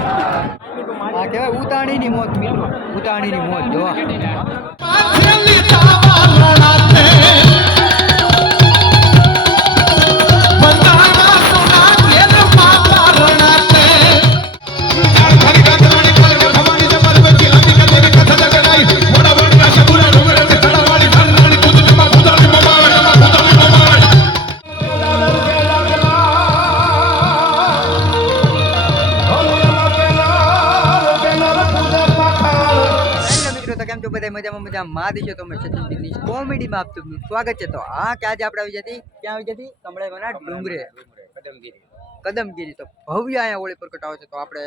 આ કહેવાય ઉતાણીની મોત. ઉતાણીની મોત જોવા. તો કેમ છો? બધા મજામાં? મજામાં. માં દીશો તો મેં સચિન દિગ્ની કોમેડીમાં આપતું સ્વાગત છે. તો હા કે આજે આપણે આવી જતી? ક્યાં આવી જતી? કમળાઈમાંના ડુંગરે. કદમગીરી. તો ભવ્ય અહીંયા હોળી પર કટાવે છે. તો આપણે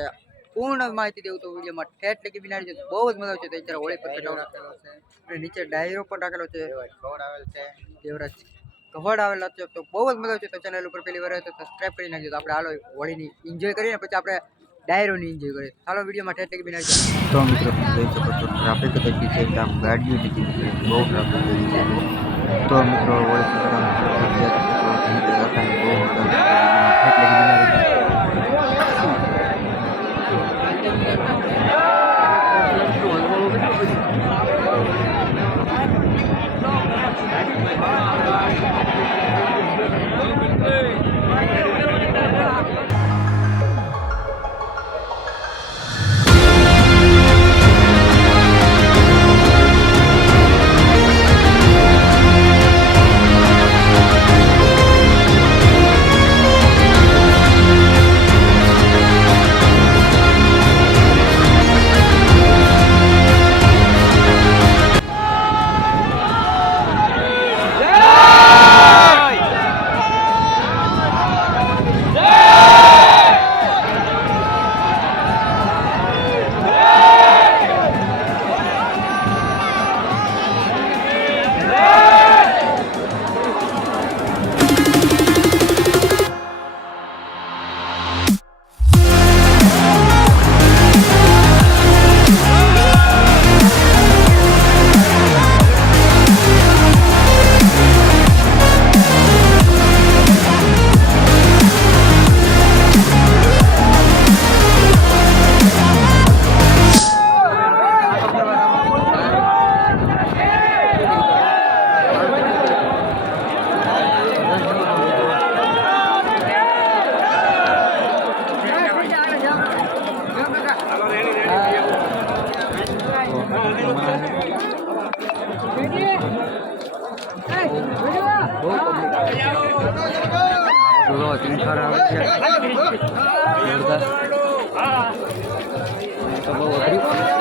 પૂર્ણ માહિતી દેવું તો વિડીયોમાં ઠેઠ લખી બિનાડી છે. બહુ જ મજા આવશે તો અત્યારે હોળી પર રાખેલો છે નીચે ડાયરો પણ રાખેલો છે. દેવરાજ કવડ આવેલા છે. તો બહુ જ મજા આવશે. તો ચેનલ ઉપર પહેલી વાર તો સબસ્ક્રાઈબ કરી નાખજો. તો આપણે હાલો હોળીની એન્જોય કરીને પછી આપણે ડાયરોની એન્જોય કરે. ચાલો વિડીયોમાં ઠેઠ લગી તો મિત્રો જોઈ શકો છો ટ્રાફિક થઈ છે આમ ગાડીઓ નીકળી છે, બહુ ટ્રાફિક થઈ છે. તો મિત્રો વળી લો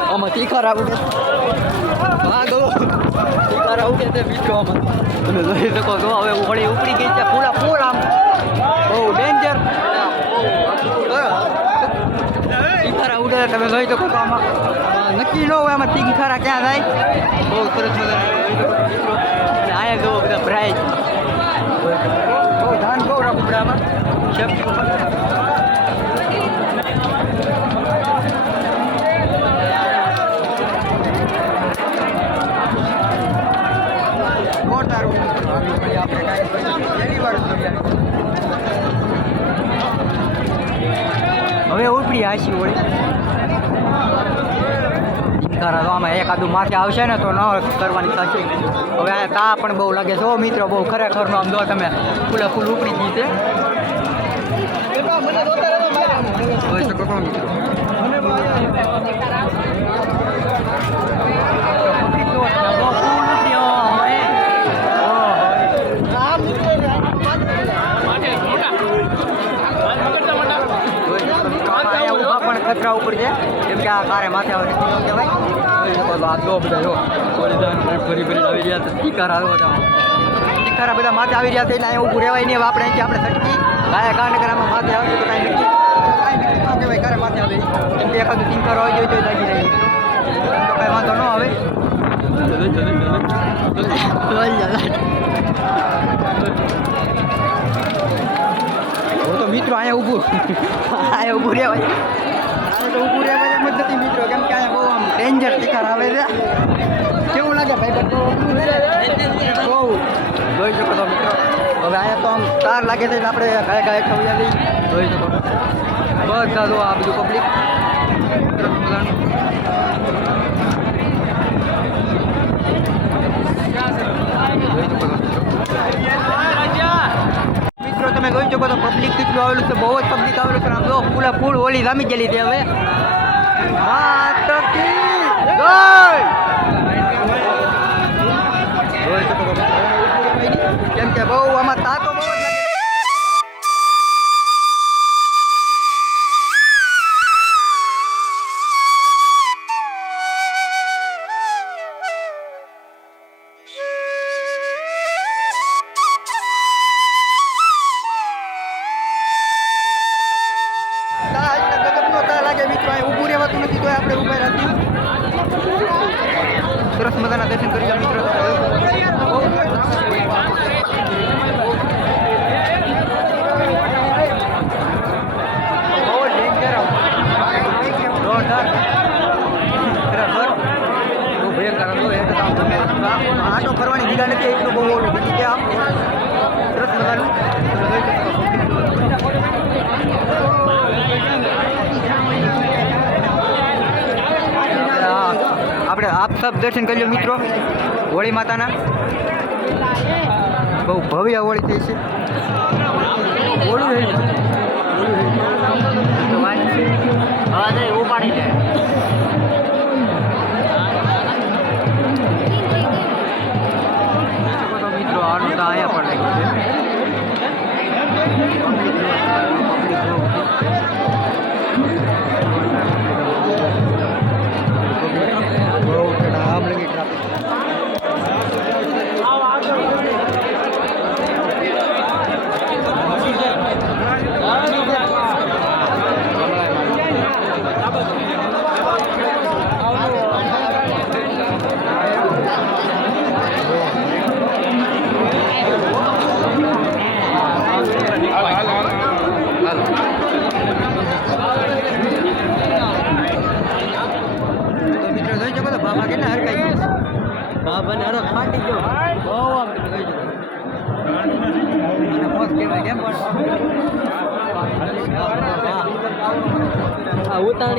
આમાં તીખા ઉડે હા ગો તીખા ઉડે તે મિત્રો આમાં તમે જોઈ શકો છો હવે હોળી ઉપડી ગઈ છે પૂરા પૂર આમ બહુ ડેન્જર તીખારા ઉડે તમે જોઈ શકો છો આમાં નક્કી ન હોય આમાં તીખારા ક્યાં થાય બહુ સરસ મજા અને આયા બધા પ્રાઇઝ બહુ ધ્યાન બહુ જોઈએ. હવે ઉપડી હાસી વળી. ટીંકારા તો આમાં એકાદું માથે આવશે ને તો ન કરવાની થશે. હવે તા પણ બહુ લાગે છે. મિત્રો, બહુ ખરેખરનો આમ જો તમે ફૂલે ફૂલ ઉપડી ગઈ છે. જોઈ શકો ખતરા ઉપર છે. કેમ કે આ કારે માથે આવે કહેવાય. બધા જો કોલેજાન ફરી ફરી આવી રહ્યા છે. ટીકાર આવ્યો હતો ટીકારા બધા માથે આવી રહ્યા છે એટલે અહીંયા ઊભું રહેવાય નહીં. હવે આપણે અહીંથી આપણે સટકી ગાયા કાનકરામાં માથે આવે તો કાંઈ નક્કી કાંઈ નક્કી ના કહેવાય કારે માથે આવે? કેમ કે એકાદું ટીંકર હોય જોઈએ તો લાગી રહી. તો કાંઈ વાંધો ન આવે. હું તો મિત્રો અહીંયા ઊભું. અહીંયા ઊભું રહેવાય. તો ઊભું રહેવાય એમ જ નથી મિત્રો. કેમ કે અહીંયા ડેન્જર શિકાર આવે છે. કેવું લાગે ભાઈ? બહુ. જોઈ શકો છો મિત્રો. હવે અહીંયા તો આમ તાર લાગે છે આપણે ગાય ગાય ખવડાવી જોઈ શકો બધા જો આ બધું પબ્લિક મિત્રો, તમે જોઈ શકો તો પબ્લિક કેટલું આવેલું છે. બહુ જ પબ્લિક આવેલું છે. આમ જો પૂરા ફૂલ હોલી રામી ગયેલી છે હવે. હા છો કેમ કે બહુ આમાં તાતો સબ દર્શન કરી મિત્રો. હોળી માતાના. બહુ ભવ્ય હોળી થઈ છે. હોળું થઈ. તો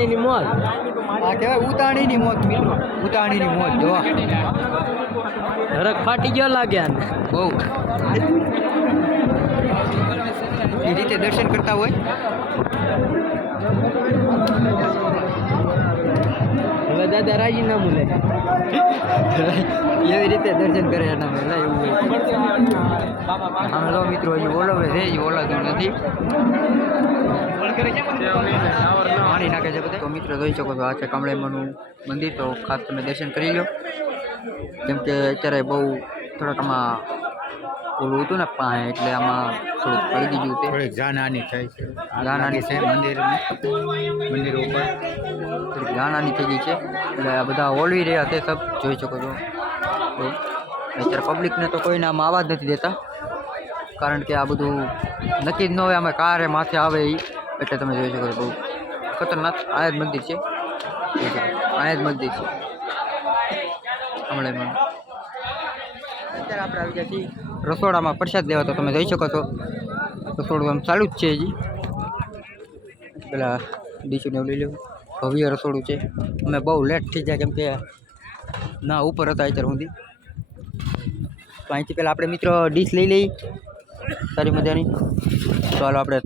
ઉતાણીની મોત. આ કહેવાય ઉતાણીની મોત ઉતાણીની મોત જોવા હરક ફાટી ગયો લાગ્યા બહુ. એ રીતે દર્શન કરતા હોય. હવે દાદા ના લે એવી રીતે દર્શન કરે એના પહેલા એવું હોય. હાલો મિત્રો, હજી ઓલવે છે, હજી ઓલાતું નથી. પાણી નાખે છે બધા. તો મિત્રો, જોઈ શકો છો, આ છે કમળેમાનું મંદિર. તો ખાસ તમે દર્શન કરી લો. કેમ કે અત્યારે બહુ થોડાક આમાં ઓલું હતું ને પાસે એટલે આમાં થોડુંક પડી ગયું છે થોડીક જાનહાની થાય છે. જાનહાનિ છે મંદિર મંદિર ઉપર. થોડીક જાનહાની થઈ ગઈ છે. એટલે આ બધા ઓલવી રહ્યા તે સબ. જોઈ શકો છો. અત્યારે પબ્લિકને તો કોઈને આમાં આવા જ નથી દેતા. કારણ કે આ બધું નક્કી જ ન હોય આમાં કારે માથે આવે એ એટલે તમે જોઈ શકો છો બહુ ખતરનાક આ જ મંદિર છે. જ મંદિર છે. હમણાં આવી ગયા રસોડામાં પ્રસાદ લેવા, તો તમે જઈ શકો છો. રસોડું આમ ચાલુ જ છે હજી. પેલા ડીશુને લઈ લેવું. ભવ્ય રસોડું છે. અમે બહુ લેટ થઈ જાય કેમ કે ના ઉપર હતા અત્યારે સુધી. તો અહીંથી પહેલાં આપણે મિત્રો ડીશ લઈ લઈ. સારી મજાની. ચાલો આપણે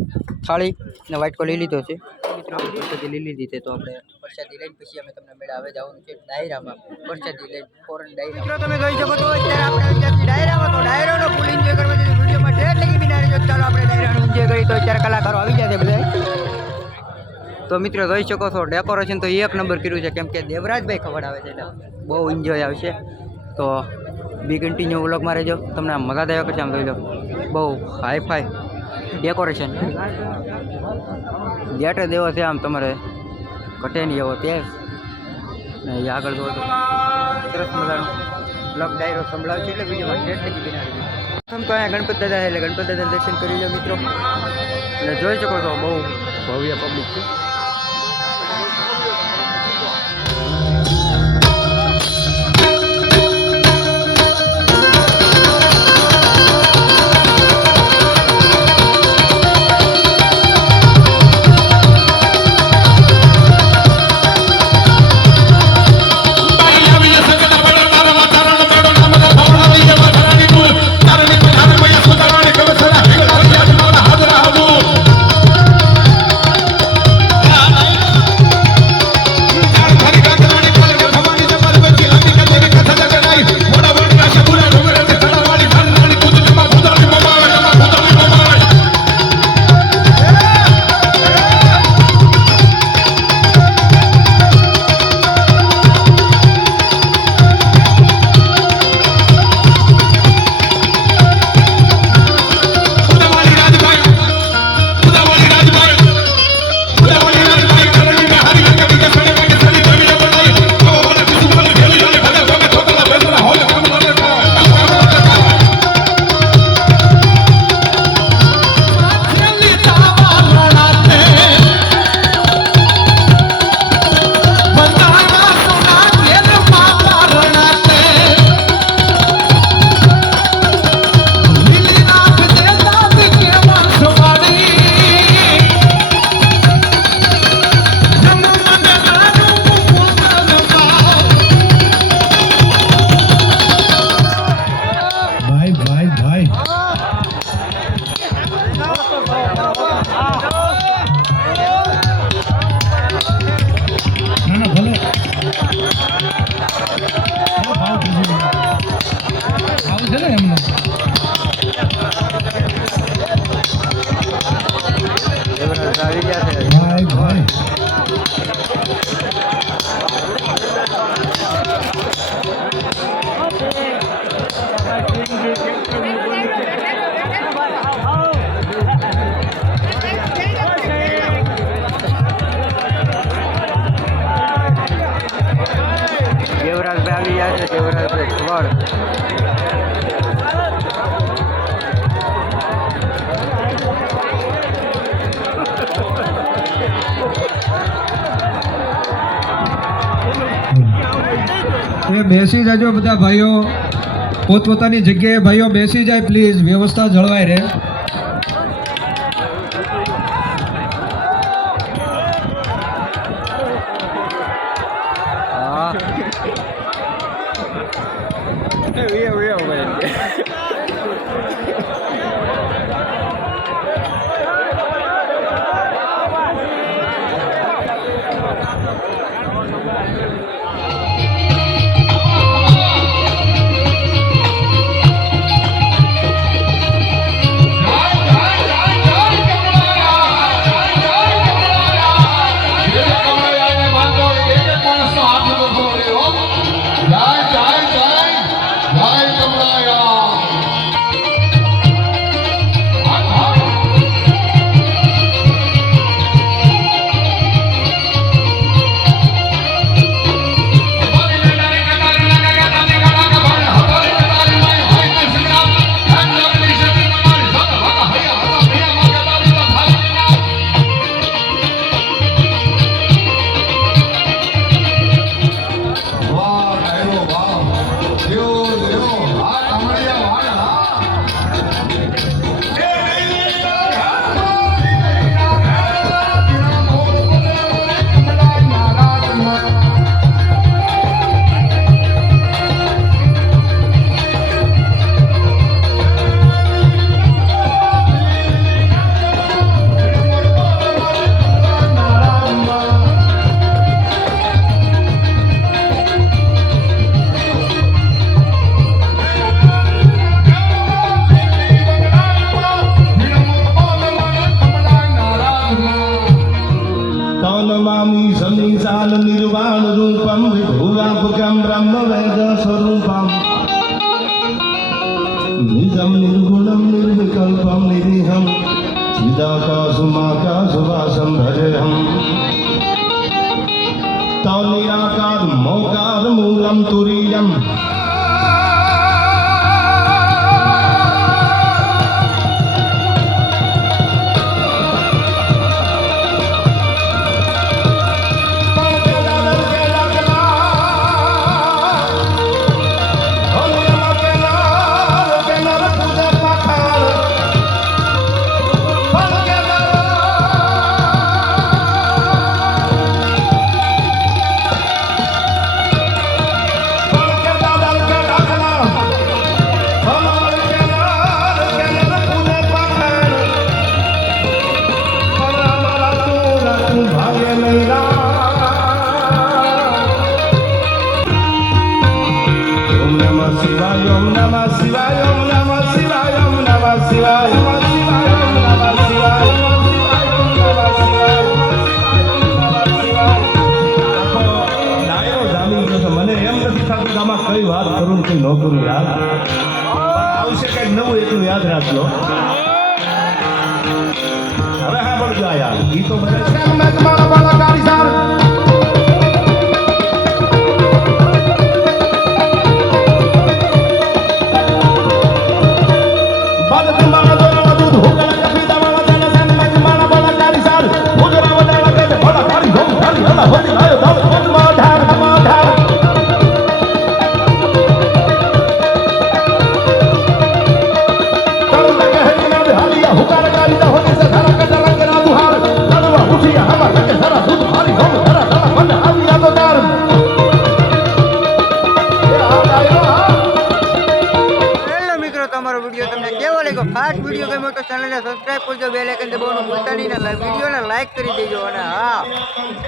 થાળી ને વાટકો લઈ લીધો છે. મિત્રો લઈ લીધી છે તો આપણે પ્રસાદી લઈને પછી અમે તમને મેળાવે જવાનું છે ડાયરામાં. પ્રસાદી લઈને ફોરન ડાયરા મિત્રો, તમે જોઈ શકો છો, અત્યારે આપણે અત્યારથી ડાયરામાં તો ડાયરાનો ફૂલ એન્જોય કરવા જઈએ વિડીયોમાં ઠેર લગી બિના જો ચાલો આપણે ડાયરાનો એન્જોય કરી તો અત્યારે કલાકારો આવી છે બધા. તો મિત્રો, જોઈ શકો છો ડેકોરેશન તો એક નંબર કર્યું છે. કેમ કે દેવરાજભાઈ આવે છે એટલે બહુ એન્જોય આવશે. તો બી કન્ટિન્યુ વ્લોગમાં રહેજો. તમને આમ મજા આવ્યો કે આમ જોઈ લો. બહુ હાઈ ફાઈ ડેકોરેશન ગેટ દેવો છે આમ તમારે. ઘટે એવો તે ને એ આગળ જોવો તો સરસ મજાનો બ્લોક ડાયરો સંભળાવ છે એટલે વિડીયોમાં ઠેઠ લખી બનાવી પ્રથમ તો અહીંયા ગણપત દાદા એટલે ગણપત દાદા દર્શન કરી લો મિત્રો. એટલે જોઈ શકો છો બહુ ભવ્ય પબ્લિક છે. બેસી જાજો બધા ભાઈઓ. પોતપોતાની જગ્યાએ ભાઈઓ બેસી જાય પ્લીઝ વ્યવસ્થા જળવાઈ રહે. Ano? Para habang gaya, dito madalas. તો ચેનલને સબસ્ક્રાઈબ કરજો બે લાઇકન દબાવવાનું ભૂલતા નહીં, ને વિડીયોને લાઈક કરી દેજો. અને હા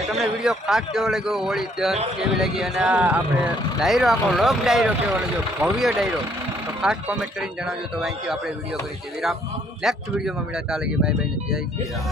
તમને વીડિયો ખાસ કેવો લાગ્યો? હોળી દસ કેવી લાગી? અને આપણે ડાયરો, આખો લોક ડાયરો કેવો લાગ્યો? ભવ્ય ડાયરો. તો ખાસ કોમેન્ટ કરીને જણાવજો. તો અહીંથી આપણે વીડિયો કરી છે વિરામ. નેક્સ્ટ વિડીયોમાં મળ્યા. ચાલે કે બાય બાય જય શ્રી રામ.